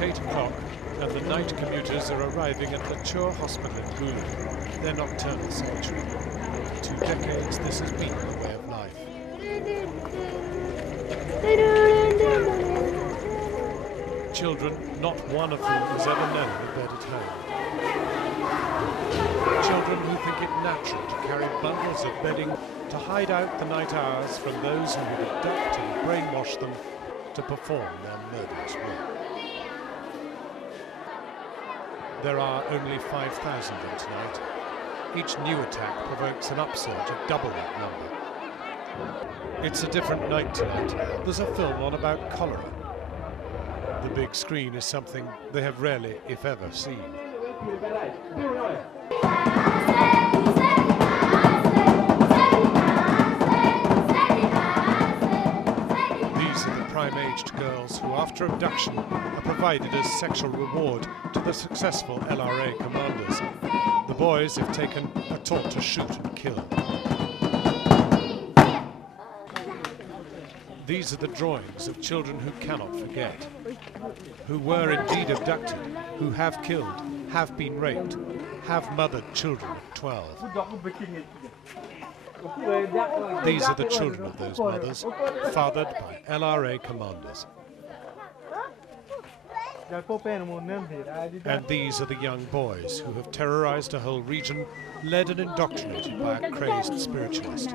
It's 8 o'clock and the night commuters are arriving at Mature Hospital in Gulu, their nocturnal sanctuary. For 2 decades this has been the way of life. Children, not one of whom has ever known a bed at home. Children who think it natural to carry bundles of bedding to hide out the night hours from those who would abduct and brainwash them to perform their murderous work. There are only 5,000 of them tonight. Each new attack provokes an upsurge of double that number. It's a different night tonight. There's a film on about cholera. The big screen is something they have rarely, if ever, seen. These are the prime-aged girls who, after abduction, are provided as sexual reward to the successful LRA commanders. The boys, if taken, are taught to shoot and kill. These are the drawings of children who cannot forget, who were indeed abducted, who have killed, have been raped, have mothered children at 12. These are the children of those mothers, fathered by LRA commanders. And these are the young boys who have terrorized a whole region, led and indoctrinated by a crazed spiritualist.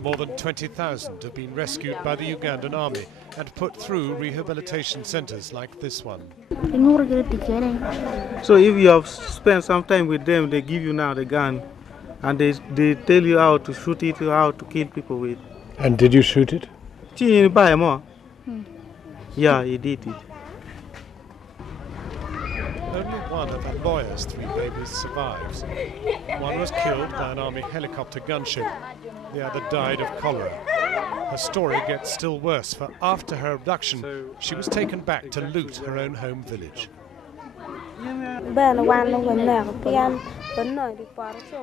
More than 20,000 have been rescued by the Ugandan army and put through rehabilitation centers like this one. So if you have spent some time with them, they give you now the gun and they tell you how to shoot it, how to kill people with. And did you shoot it? Yeah, he did it. Only one of the lawyer's 3 babies survives. One was killed by an army helicopter gunship. The other died of cholera. Her story gets still worse, for after her abduction, she was taken back to loot her own home village.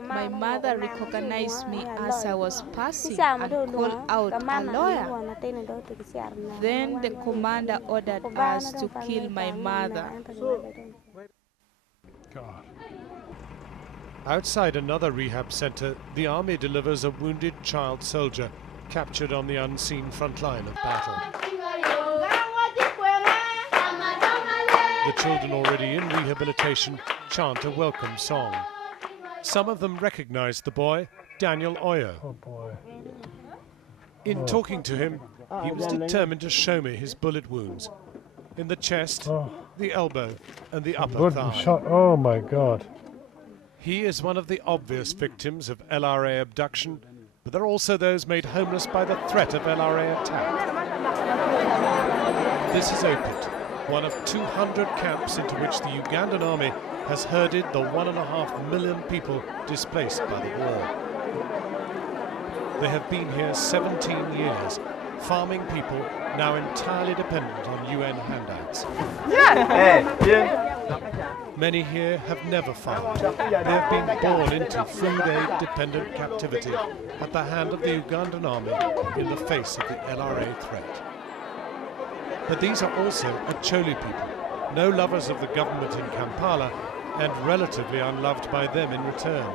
My mother recognized me as I was passing and called out a lawyer. Then the commander ordered us to kill my mother. God. Outside another rehab center, the army delivers a wounded child soldier captured on the unseen front line of battle. The children already in rehabilitation chant a welcome song. Some of them recognize the boy, Daniel Oyo. Oh boy. In talking to him, he was determined to show me his bullet wounds. In the chest, the elbow, and the upper thigh. Shot. Oh my God. He is one of the obvious victims of LRA abduction, but there are also those made homeless by the threat of LRA attack. This is Opit, one of 200 camps into which the Ugandan army has herded the 1.5 million people displaced by the war. They have been here 17 years, farming people now entirely dependent on UN handouts. Many here have never farmed. They have been born into food aid-dependent captivity at the hand of the Ugandan army in the face of the LRA threat. But these are also Acholi people, no lovers of the government in Kampala and relatively unloved by them in return.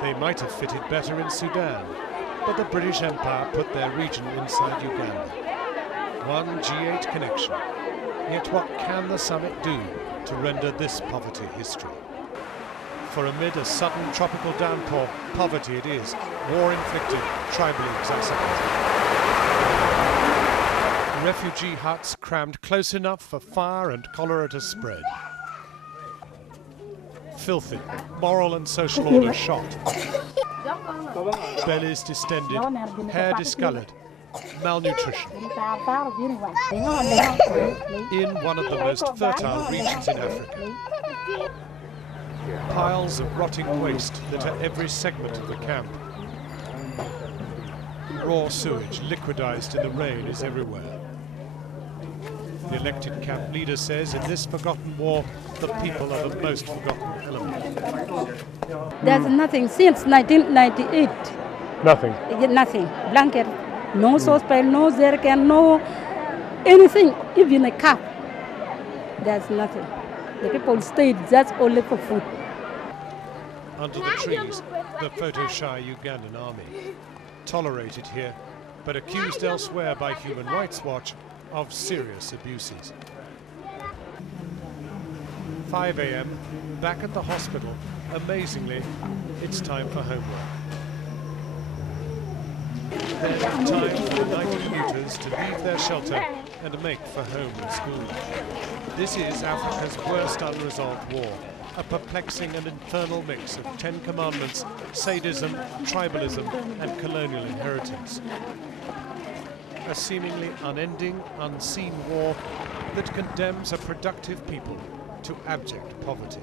They might have fitted better in Sudan, but the British Empire put their region inside Uganda. One G8 connection. Yet what can the summit do to render this poverty history? For amid a sudden tropical downpour, poverty it is, war-inflicted, tribally exacerbated. Refugee huts crammed close enough for fire and cholera to spread. Filthy, moral and social order shot. Bellies distended, hair discoloured, malnutrition. In one of the most fertile regions in Africa. Piles of rotting waste litter every segment of the camp. Raw sewage liquidized in the rain is everywhere. The elected camp leader says in this forgotten war, the people are the most forgotten element. There's nothing since 1998. Nothing. Nothing. Blanket, no saucepan, no jerrycan, no anything, even a cup. There's nothing. The people stayed just only for food. Under the trees, the photo-shy Ugandan army. Tolerated here, but accused elsewhere by Human Rights Watch of serious abuses. 5 a.m, back at the hospital. Amazingly, it's time for homework. Then time for the night commuters to leave their shelter and make for home and school. This is Africa's worst unresolved war, a perplexing and infernal mix of 10 commandments, sadism, tribalism, and colonial inheritance. A seemingly unending, unseen war that condemns a productive people to abject poverty.